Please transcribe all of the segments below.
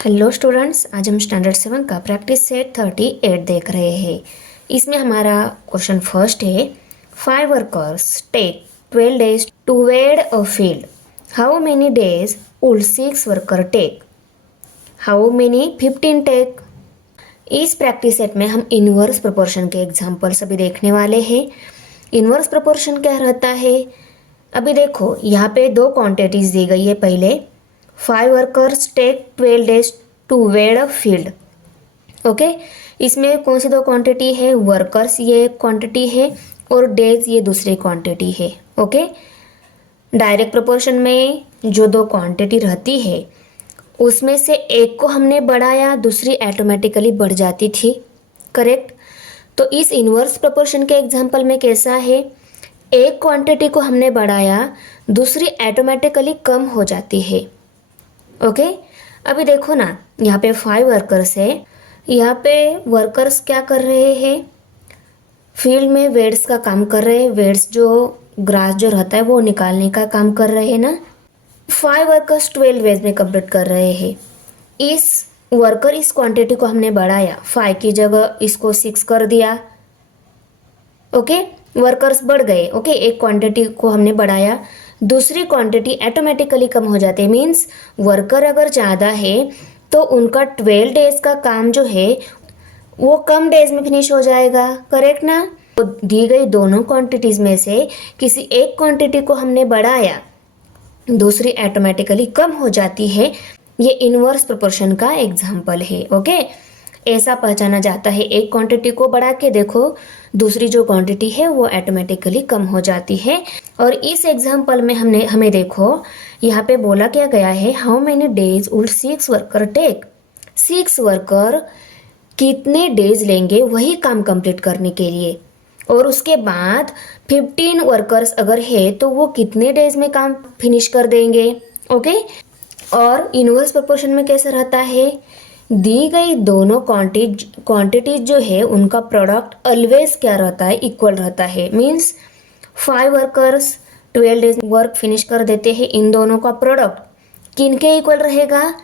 Hello students, आज हम standard 7 का प्रैक्टिस सेट 38 देख रहे हैं। इसमें हमारा क्वेश्चन फर्स्ट है, 5 workers take 12 days to weed a field. How many days would 6 worker take? How many 15 take? इस प्रैक्टिस सेट में हम इनवर्स प्रोपोर्शन के एग्जाम्पल्स अभी देखने वाले हैं। इनवर्स प्रोपोर्शन क्या रहता है? अभी देखो, यहाँ पे दो क्वांटिटीज दी गई है। पहले 5 workers take 12 days to weed a field. Okay, इसमें कौन सी दो क्वांटिटी है? वर्कर्स ये एक क्वांटिटी है और डेज ये दूसरी क्वांटिटी है। ओके, डायरेक्ट प्रोपोर्शन में जो दो क्वांटिटी रहती है उसमें से एक को हमने बढ़ाया, दूसरी ऑटोमेटिकली बढ़ जाती थी। करेक्ट। तो इस इनवर्स प्रोपोर्शन के एग्जांपल में कैसा है? एक क्वांटिटी को हमने बढ़ाया, दूसरी ऑटोमेटिकली कम हो जाती है। ओके, अभी देखो ना, यहाँ पे 5 वर्कर्स है। यहाँ पे वर्कर्स क्या कर रहे हैं? फील्ड में वेड्स का काम कर रहे हैं। वेड्स जो ग्रास जो रहता है वो निकालने का काम कर रहे हैं ना। 5 वर्कर्स 12 वेज में कंप्लीट कर रहे हैं। इस क्वांटिटी को हमने बढ़ाया, 5 की जगह इसको 6 कर दिया। ओके, वर्कर्स बढ़ गए। ओके, एक क्वांटिटी को हमने बढ़ाया, दूसरी क्वांटिटी ऑटोमेटिकली कम हो जाती है। मीन्स वर्कर अगर ज़्यादा है तो उनका 12 डेज का काम जो है वो कम डेज में फिनिश हो जाएगा। करेक्ट ना? तो दी गई दोनों क्वांटिटीज में से किसी एक क्वांटिटी को हमने बढ़ाया, दूसरी ऑटोमेटिकली कम हो जाती है। ये इनवर्स प्रोपोर्शन का एग्जाम्पल है। ओके, ऐसा पहचाना जाता है। एक क्वांटिटी को बढ़ा के देखो, दूसरी जो क्वांटिटी है वो ऑटोमेटिकली कम हो जाती है। और इस एग्जाम्पल में हमें देखो, यहाँ पे बोला क्या गया है, how many days would 6 worker take? 6 worker कितने डेज लेंगे वही काम कंप्लीट करने के लिए। और उसके बाद 15 वर्कर्स अगर है तो वो कितने डेज में काम फिनिश कर देंगे। ओके, और इनवर्स प्रोपोर्शन में कैसा रहता है? दी गई दोनों क्वांटिटीज जो है उनका प्रोडक्ट ऑलवेज क्या रहता है? इक्वल रहता है। Means 5 workers 12 days work finish कर देते हैं, इन दोनों का प्रोडक्ट किनके इक्वल रहेगा?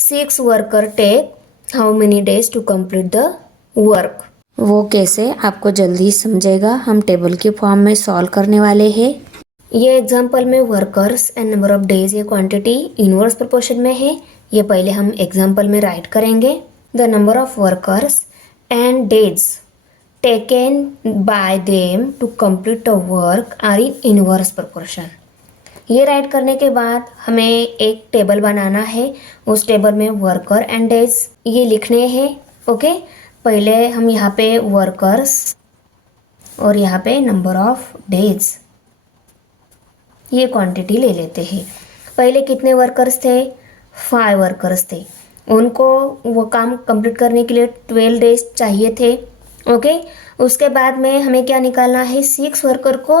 6 worker take how many days to complete the work. वो कैसे, आपको जल्दी समझेगा। हम टेबल के फॉर्म में सॉल्व करने वाले हैं। ये एग्जाम्पल में workers and number of days ये क्वांटिटी इनवर्स प्रोपोर्शन में है। ये पहले हम एग्जाम्पल में राइट करेंगे। The number of workers and days taken by them to complete the work are in inverse proportion. ये राइट करने के बाद हमें एक टेबल बनाना है। उस टेबल में वर्कर एंड डेज ये लिखने हैं। ओके, पहले हम यहाँ पे वर्कर्स और यहाँ पे नंबर ऑफ डेज ये क्वांटिटी ले लेते हैं। पहले कितने वर्कर्स थे? 5 वर्कर्स थे। उनको वो काम कंप्लीट करने के लिए 12 डेज चाहिए थे। ओके, उसके बाद में हमें क्या निकालना है? 6 वर्कर को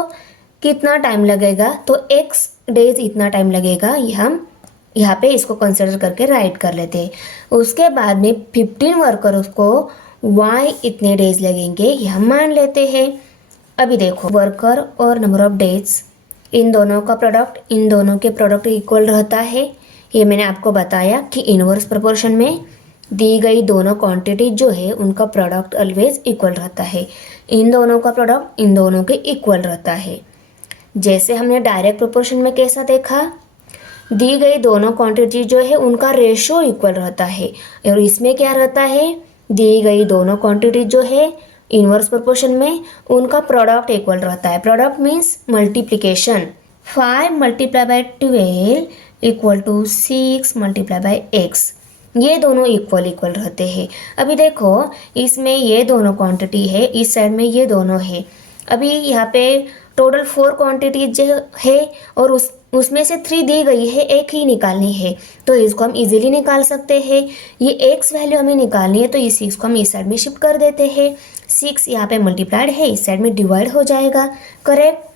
कितना टाइम लगेगा? तो x डेज इतना टाइम लगेगा। ये हम यहाँ पे इसको कंसिडर करके राइट कर लेते हैं। उसके बाद में 15 वर्कर्स को y इतने डेज लगेंगे, ये हम मान लेते हैं। अभी देखो, वर्कर और नंबर ऑफ डेज इन दोनों का प्रोडक्ट इन दोनों के प्रोडक्ट इक्वल रहता है। ये मैंने आपको बताया कि इनवर्स प्रोपोर्शन में दी गई दोनों क्वांटिटी जो है उनका प्रोडक्ट ऑलवेज इक्वल रहता है। इन दोनों का प्रोडक्ट इन दोनों के इक्वल रहता है। जैसे हमने डायरेक्ट प्रोपोर्शन में कैसा देखा, दी गई दोनों क्वांटिटी जो है उनका रेशो इक्वल रहता है। और इसमें क्या रहता है? दी गई दोनों क्वांटिटी जो है इनवर्स प्रोपोर्शन में उनका प्रोडक्ट इक्वल रहता है। Product means multiplication. 5 multiply by 12 equal to 6 multiply by x। ये दोनों इक्वल रहते हैं। अभी देखो, इसमें ये दोनों क्वांटिटी है, इस साइड में ये दोनों है। अभी यहाँ पे टोटल 4 क्वांटिटी जो है और उसमें से 3 दी गई है, एक ही निकालनी है। तो इसको हम इजीली निकाल सकते हैं। ये x वैल्यू हमें निकालनी है तो इस 6 को हम इस साइड में शिफ्ट कर देते हैं। 6 यहाँ पे मल्टीप्लाइड है, इस साइड में डिवाइड हो जाएगा। करेक्ट।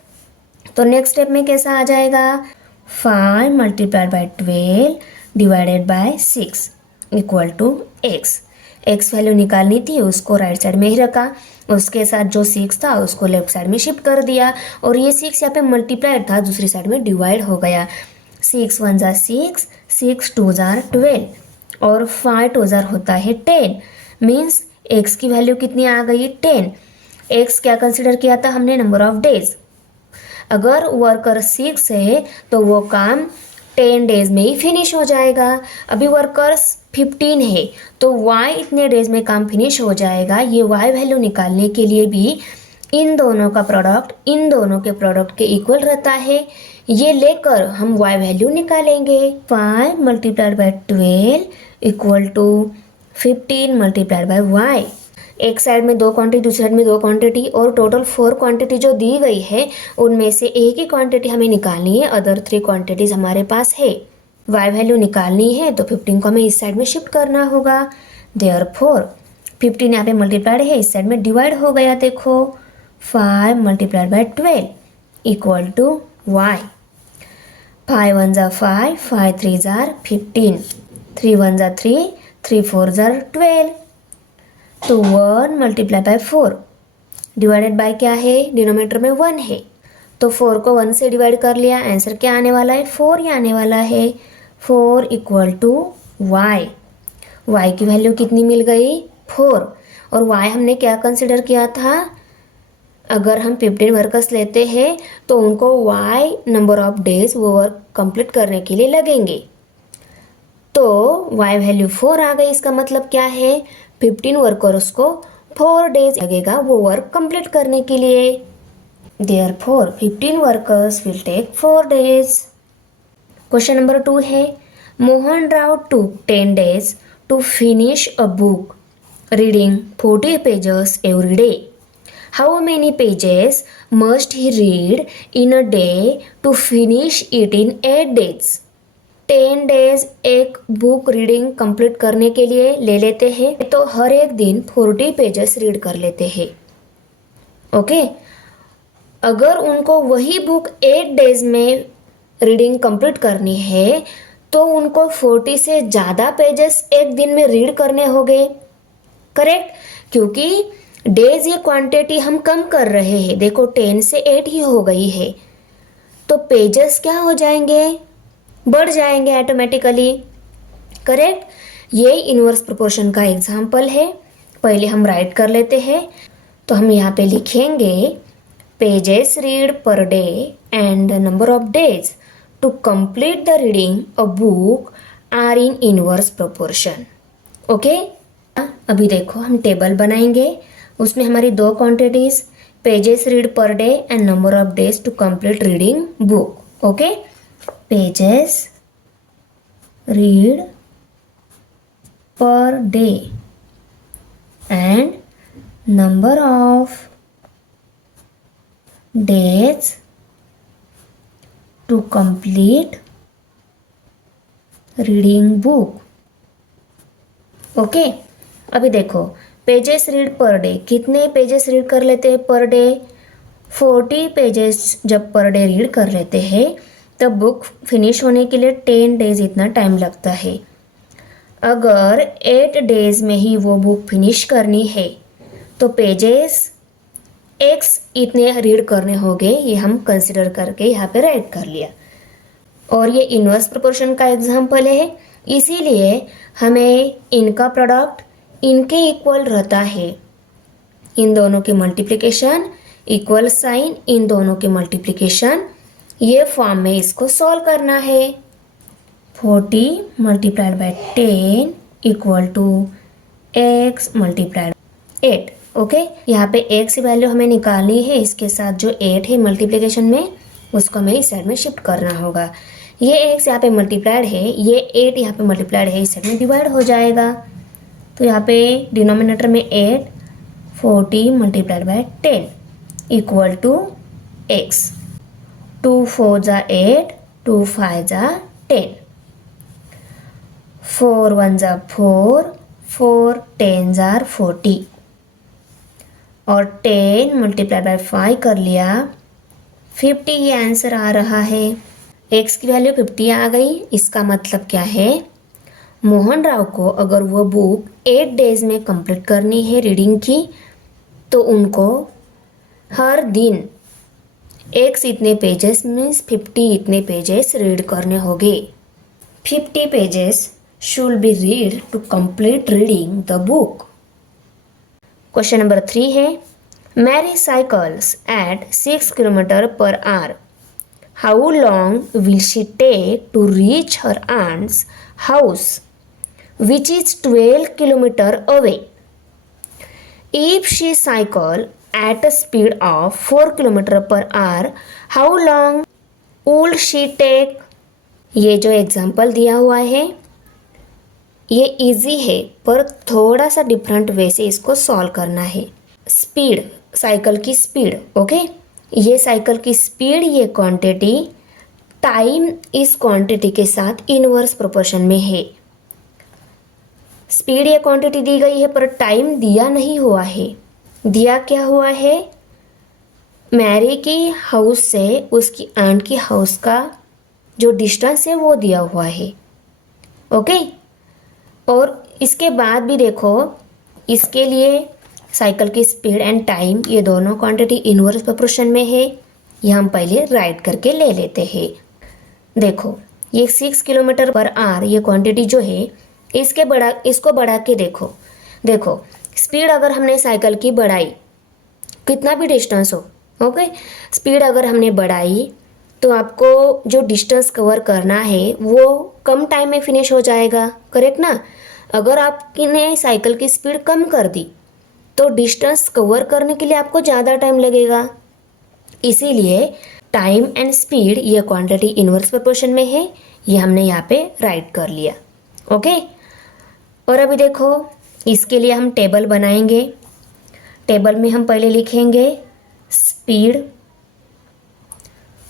तो नेक्स्ट स्टेप में कैसा आ जाएगा? 5 multiplied by 12 divided by 6 equal to x। x value निकालनी थी, उसको राइट साइड में ही रखा। उसके साथ जो 6 था उसको लेफ्ट साइड में शिफ्ट कर दिया। और ये 6 यहाँ पे मल्टीप्लाइड था, दूसरी साइड में डिवाइड हो गया। 6 1 ज़ा 6, 6 2 ज़ा 12। और 5 टू जार होता है 10, मीन्स एक्स की वैल्यू कितनी आ गई 10। एक्स क्या कंसिडर किया था हमने, नंबर ऑफ डेज। अगर वर्कर 6 है तो वो काम 10 डेज में ही फिनिश हो जाएगा। अभी वर्कर्स 15 है तो y इतने डेज में काम फिनिश हो जाएगा। ये y वैल्यू निकालने के लिए भी इन दोनों का प्रोडक्ट इन दोनों के प्रोडक्ट के इक्वल रहता है। ये लेकर हम y वैल्यू निकालेंगे। 5 multiplied by 12 equal to 15 multiplied by y। एक साइड में 2 क्वांटिटी, दूसरी साइड में 2 क्वांटिटी, और टोटल 4 क्वांटिटी जो दी गई है उनमें से एक ही क्वांटिटी हमें निकालनी है, अदर 3 क्वांटिटीज हमारे पास है। y वैल्यू निकालनी है तो 15 को हमें इस साइड में शिफ्ट करना होगा। देयरफॉर 15 यहाँ पे मल्टीप्लाइड है, इस साइड में डिवाइड हो गया। देखो 5 multiplied by 12 equal to y। 5 1 ज़ा 5, 5 3 ज़ार 15, 3 1 ज़ा 3, 3 4 ज़ार 12। तो 1 मल्टीप्लाई बाय 4 डिवाइडेड बाय क्या है, डिनोमिनेटर में 1 है तो 4 को 1 से डिवाइड कर लिया। आंसर क्या आने वाला है, 4 ही आने वाला है। 4 इक्वल टू वाई। वाई की वैल्यू कितनी मिल गई, 4। और वाई हमने क्या कंसिडर किया था, अगर हम 15 वर्कर्स लेते हैं तो उनको वाई नंबर ऑफ डेज वो वर्क कंप्लीट करने के लिए लगेंगे। तो y वैल्यू 4 आ गई। इसका मतलब क्या है, 15 वर्कर्स को 4 डेज लगेगा वो वर्क कंप्लीट करने के लिए। Therefore 15 workers will take 4 days. Question number 2 है, Mohan Rao took 10 days to finish a book reading 40 pages every day. How many pages must he read in a day to finish it in 8 days? 10 days एक book reading complete करने के लिए ले लेते हैं तो हर एक दिन 40 पेजेस रीड कर लेते हैं। ओके, अगर उनको वही बुक 8 डेज में रीडिंग कंप्लीट करनी है तो उनको 40 से ज़्यादा पेजेस एक दिन में रीड करने होंगे। करेक्ट, क्योंकि डेज ये क्वांटिटी हम कम कर रहे हैं। देखो 10 से 8 ही हो गई है तो पेजेस क्या हो जाएंगे, बढ़ जाएंगे ऑटोमेटिकली। करेक्ट, ये इनवर्स प्रोपोर्शन का एग्जाम्पल है। पहले हम राइट कर लेते हैं तो हम यहाँ पे लिखेंगे pages read per day and number of days to complete the reading a book are in inverse proportion. Okay, अभी देखो हम टेबल बनाएंगे, उसमें हमारी 2 quantities pages read per day and number of days to complete reading book. Okay, pages read per day and number of days to complete reading book। Okay, अभी देखो pages read per day, कितने pages read कर लेते हैं per day, 40 pages जब per day read कर लेते हैं तब बुक फिनिश होने के लिए 10 डेज इतना टाइम लगता है। अगर 8 डेज में ही वो बुक फिनिश करनी है तो पेजेस x इतने रीड करने होंगे, ये हम कंसिडर करके यहाँ पे राइट कर लिया। और ये इनवर्स प्रोपोर्शन का एग्जांपल है, इसीलिए हमें इनका प्रोडक्ट इनके इक्वल रहता है। इन दोनों की मल्टीप्लिकेशन, इक्वल साइन, इन दोनों की मल्टीप्लिकेशन, ये फॉर्म में इसको सॉल्व करना है। 40 multiplied by 10 equal to x multiplied 8। Okay, यहाँ पे x की वैल्यू हमें निकालनी है, इसके साथ जो 8 है मल्टीप्लिकेशन में उसको हमें इस साइड में शिफ्ट करना होगा। ये x यहाँ पे मल्टीप्लाइड है, ये 8 यहाँ पे मल्टीप्लाइड है, इस साइड में डिवाइड हो जाएगा। तो यहाँ पे डिनोमिनेटर में 8, 40 multiplied by 10 equal to x। 2 4 ज़ा 8, 2 5 ज़ा 10, 4 1 ज़ा 4, 4 10 ज़ार 40 और 10 मल्टीप्लाई बाय 5 कर लिया, 50 ये आंसर आ रहा है। x की वैल्यू 50 आ गई। इसका मतलब क्या है, मोहन राव को अगर वो बुक 8 डेज में कंप्लीट करनी है रीडिंग की तो उनको हर दिन x इतने पेजेस मीन्स 50 इतने पेजेस रीड करने होंगे। 50 pages should be read to complete reading the book. Question number 3 है Mary cycles at 6 km per hour. How long will she take to reach her aunt's house, which is 12 km away? If she cycle at a speed of 4 km per hour, how long would she take? ये जो example दिया हुआ है ये easy है पर थोड़ा सा डिफरेंट वे से इसको सॉल्व करना है. स्पीड, साइकिल की स्पीड. ओके, ये साइकिल की स्पीड, ये क्वांटिटी, टाइम इस क्वांटिटी के साथ इनवर्स प्रोपोर्शन में है. स्पीड ये क्वांटिटी दी गई है पर टाइम दिया नहीं हुआ है. दिया क्या हुआ है? मैरी की हाउस से उसकी आंट की हाउस का जो डिस्टेंस है वो दिया हुआ है. ओके, और इसके बाद भी देखो इसके लिए साइकिल की स्पीड एंड टाइम ये दोनों क्वांटिटी इनवर्स प्रोपोर्शन में है. ये हम पहले राइट करके ले लेते हैं. देखो ये 6 किलोमीटर पर आवर ये क्वांटिटी जो है इसको बढ़ा के देखो. देखो स्पीड अगर हमने साइकिल की बढ़ाई, कितना भी डिस्टेंस हो, ओके, स्पीड अगर हमने बढ़ाई तो आपको जो डिस्टेंस कवर करना है वो कम टाइम में फिनिश हो जाएगा. करेक्ट ना? अगर आपने साइकिल की स्पीड कम कर दी तो डिस्टेंस कवर करने के लिए आपको ज़्यादा टाइम लगेगा. इसीलिए टाइम एंड स्पीड ये क्वांटिटी इनवर्स प्रोपोर्शन में है. ये हमने यहाँ पे राइट कर लिया. ओके, और अभी देखो इसके लिए हम टेबल बनाएंगे. टेबल में हम पहले लिखेंगे स्पीड,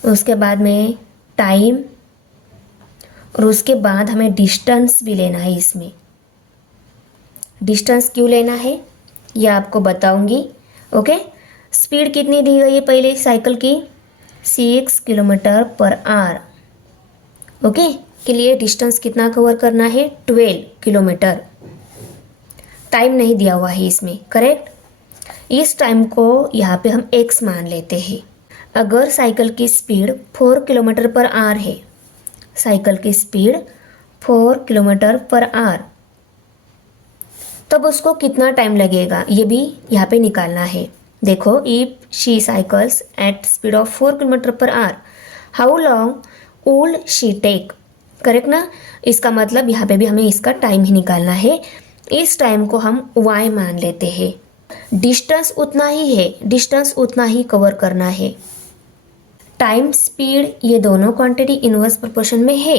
उसके बाद में टाइम, और उसके बाद हमें डिस्टेंस भी लेना है. इसमें डिस्टेंस क्यों लेना है ये आपको बताऊंगी. ओके, स्पीड कितनी दी गई है पहले साइकिल की? 6 किलोमीटर पर आवर. ओके, के लिए डिस्टेंस कितना कवर करना है? 12 किलोमीटर. टाइम नहीं दिया हुआ है इसमें. करेक्ट? इस टाइम को यहाँ पे हम x मान लेते हैं. अगर साइकिल की स्पीड 4 किलोमीटर पर आवर है, साइकिल की स्पीड 4 किलोमीटर पर आवर, तब उसको कितना टाइम लगेगा ये भी यहाँ पे निकालना है. देखो if she cycles at speed of 4 kilometre per hour, how long would she take. Correct ना? इसका मतलब यहाँ पे भी हमें इसका टाइम ही निकालना है. इस टाइम को हम y मान लेते हैं. डिस्टेंस उतना ही है, डिस्टेंस उतना ही कवर करना है. टाइम, स्पीड ये दोनों क्वांटिटी इनवर्स प्रोपोर्शन में है.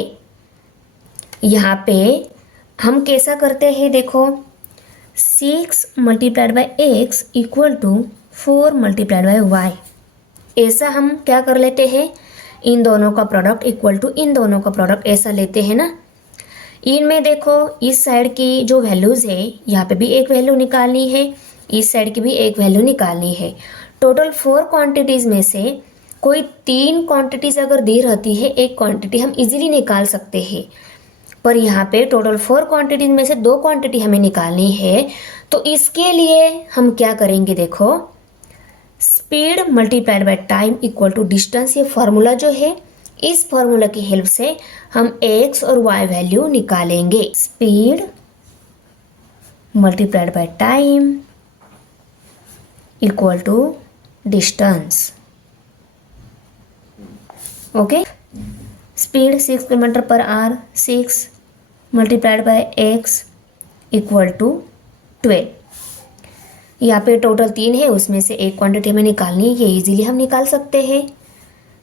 यहाँ पे हम कैसा करते हैं? देखो 6 multiplied by x equal to 4 multiplied by y. ऐसा हम क्या कर लेते हैं? इन दोनों का प्रोडक्ट इक्वल टू इन दोनों का प्रोडक्ट ऐसा लेते हैं ना. इनमें देखो इस साइड की जो वैल्यूज़ है यहाँ पे भी एक वैल्यू निकालनी है, इस साइड की भी एक वैल्यू निकालनी है. टोटल 4 क्वांटिटीज़ में से कोई 3 क्वांटिटीज़ अगर दी रहती है, एक क्वांटिटी हम इजीली निकाल सकते हैं. पर यहाँ पे टोटल 4 क्वांटिटीज़ में से 2 क्वांटिटी हमें निकालनी है. तो इसके लिए हम क्या करेंगे? देखो speed multiplied by time equal to distance. ये फार्मूला जो है, इस फार्मूला की हेल्प से हम x और y वैल्यू निकालेंगे. Speed multiplied by time equal to distance. Okay, speed 6 kilometre per hour, 6 multiplied by x equal to 12. यहाँ पे टोटल 3 है, उसमें से एक क्वांटिटी हमें निकालनी है. ये इजीली हम निकाल सकते हैं.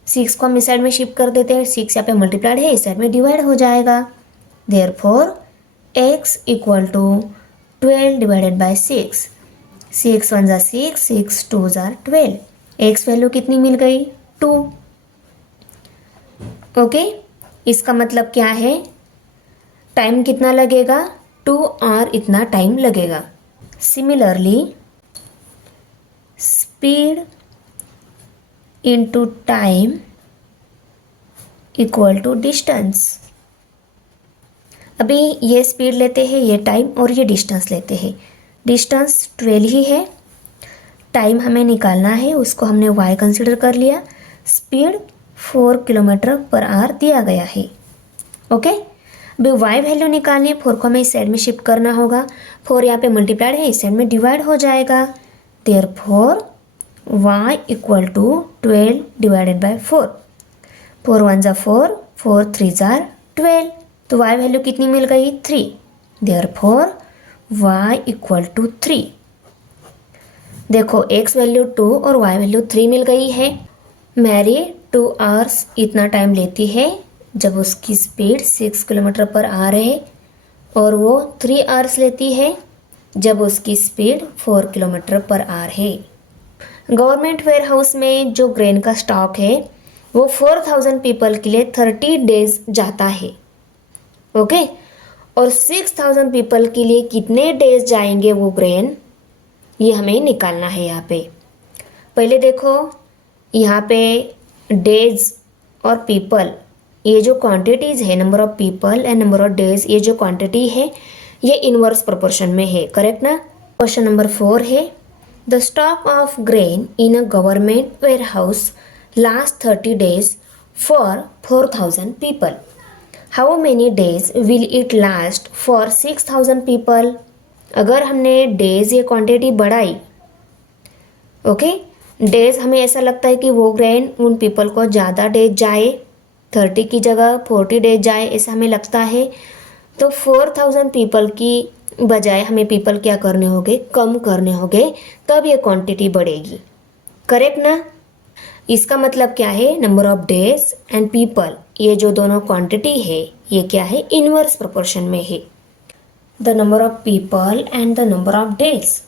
6 को हम इस साइड में शिफ्ट कर देते हैं. 6 यहाँ पे मल्टीप्लाइड है, इस साइड में डिवाइड हो जाएगा. Therefore x equal to 12 divided by 6. 6 1 ज़ा 6, 6 2 ज़ा 12. x वैल्यू कितनी मिल गई? 2. ओके, इसका मतलब क्या है? टाइम कितना लगेगा? 2 आवर इतना टाइम लगेगा. Similarly speed into time equal to distance. अभी ये स्पीड लेते हैं, ये टाइम, और ये डिस्टेंस लेते हैं. डिस्टेंस 12 ही है, टाइम हमें निकालना है, उसको हमने y कंसिडर कर लिया. स्पीड 4 किलोमीटर पर आवर दिया गया है. ओके, अभी y वैल्यू निकालनी है, 4 को हमें इस साइड में शिफ्ट करना होगा। 4 यहाँ पे मल्टीप्लाइड है, इस साइड में डिवाइड हो जाएगा। Therefore y equal to 12 divided by 4। 4 1 ज़ा 4, 4 3 ज़ा 12। तो y वैल्यू कितनी मिल गई? 3। Therefore y equal to 3। देखो x वैल्यू 2 और y वैल्यू 3 मिल गई है। मैरी 2 आवर्स इतना टाइम लेती है जब उसकी स्पीड 6 किलोमीटर पर आवर है, और वो 3 आवर्स लेती है जब उसकी स्पीड 4 किलोमीटर पर आवर है। गवर्नमेंट वेयर हाउस में जो ग्रेन का स्टॉक है वो 4000 पीपल के लिए 30 डेज जाता है। ओके, और 6000 पीपल के लिए कितने डेज जाएंगे वो ग्रेन, ये हमें निकालना है। यहाँ पे पहले देखो, यहाँ पे डेज और पीपल, ये जो क्वांटिटीज़ है, number of people and number of days, ये जो क्वांटिटी है ये इनवर्स प्रोपोर्शन में है। करेक्ट ना? क्वेश्चन नंबर 4 है, the stock of grain in a government warehouse last 30 days for 4000 people. How many days will it last for 6000 people? अगर हमने डेज ये क्वांटिटी बढ़ाई, ओके, डेज हमें ऐसा लगता है कि वो ग्रेन उन पीपल को ज़्यादा डेज जाए, 30 की जगह 40 डेज जाए, ऐसा हमें लगता है। तो 4000 पीपल की बजाय हमें पीपल क्या करने होंगे? कम करने होंगे, तब ये क्वांटिटी बढ़ेगी। करेक्ट ना? इसका मतलब क्या है? Number of days and people, ये जो दोनों क्वांटिटी है ये क्या है? इनवर्स प्रोपोर्शन में है। The number of people and the number of days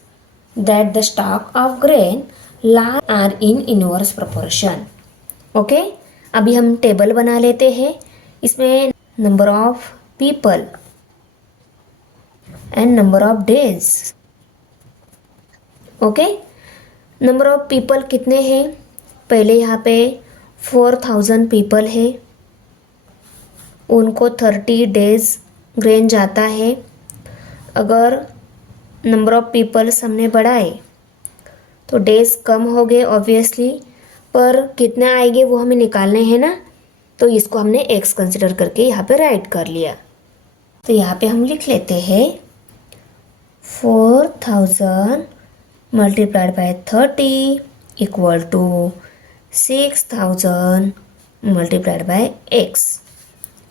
that the stock of grain are in inverse proportion. Okay, अभी हम टेबल बना लेते हैं। इसमें number of people and number of days. Okay, number of people कितने हैं? पहले यहाँ पे 4000 पीपल है, उनको 30 डेज ग्रेन जाता है। अगर नंबर ऑफ पीपल्स हमने बढ़ाए तो डेज कम हो गए ऑब्वियसली, पर कितने आएंगे वो हमें निकालने हैं ना, तो इसको हमने x कंसिडर करके यहाँ पे राइट कर लिया। तो यहाँ पे हम लिख लेते हैं 4000 multiplied by 30 equal to 6000 multiplied by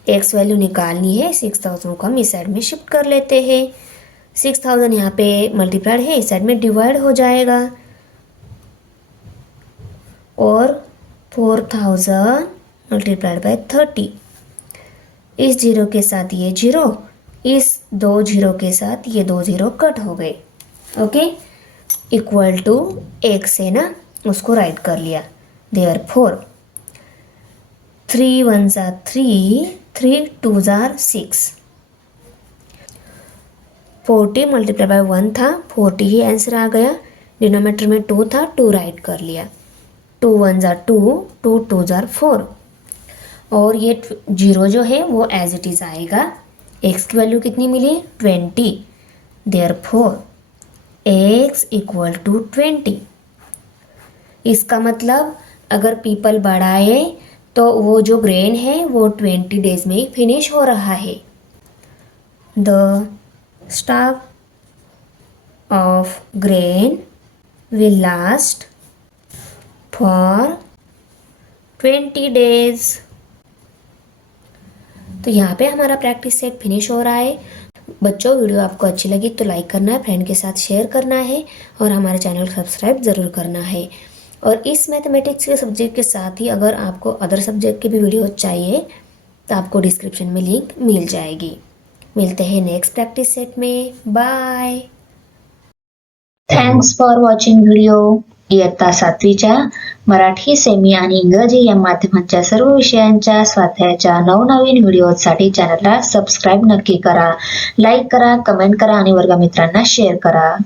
x value निकालनी है। 6000 को हम इस साइड में शिफ्ट कर लेते हैं। 6000 यहाँ पे मल्टीप्लाइड है, इस साइड में डिवाइड हो जाएगा, और 4000 मल्टीप्लाइड बाय 30, इस जीरो के साथ ये जीरो, इस 2 जीरो के साथ ये 2 जीरो कट हो गए। ओके, इक्वल टू x है ना, उसको राइट कर लिया। देयरफॉर 3 1 ज़ा 3, 3 2 ज़ा 6, 40 मल्टीप्लाई बाय 1 था, 40 ही आंसर आ गया। डिनोमीटर में 2 था, 2 राइट कर लिया। 2 1 ज़ा 2, 2 2 ज़ा 4, और ये जीरो जो है वो एज इट इज़ आएगा। x की वैल्यू कितनी मिली? 20। Therefore x equal to 20। इसका मतलब अगर पीपल बढ़ाए तो वो जो ग्रेन है वो 20 डेज में ही फिनिश हो रहा है। The stock of grain will last for 20 days. तो यहाँ पे हमारा प्रैक्टिस सेट फिनिश हो रहा है। बच्चों, वीडियो आपको अच्छी लगी तो लाइक करना है, फ्रेंड के साथ शेयर करना है, और हमारे चैनल को सब्सक्राइब ज़रूर करना है। और इस मैथमेटिक्स के सब्जेक्ट के साथ ही अगर आपको अदर सब्जेक्ट की भी वीडियो चाहिए तो आपको डिस्क्रिप्शन में लिंक मिल जाएगी। मिलते हैं नेक्स्ट प्रैक्टिस सेट में। Bye. Thanks for watching video. इयत्ता 7वीच्या मराठी, सेमी आणि इंग्रजी या माध्यमांच्या सर्व विषयांच्या स्वाध्यायाच्या नवनवीन व्हिडिओसाठी चॅनलला सबस्क्राईब नक्की करा, लाईक करा, कमेंट करा आणि वर्गमित्रांना शेअर करा.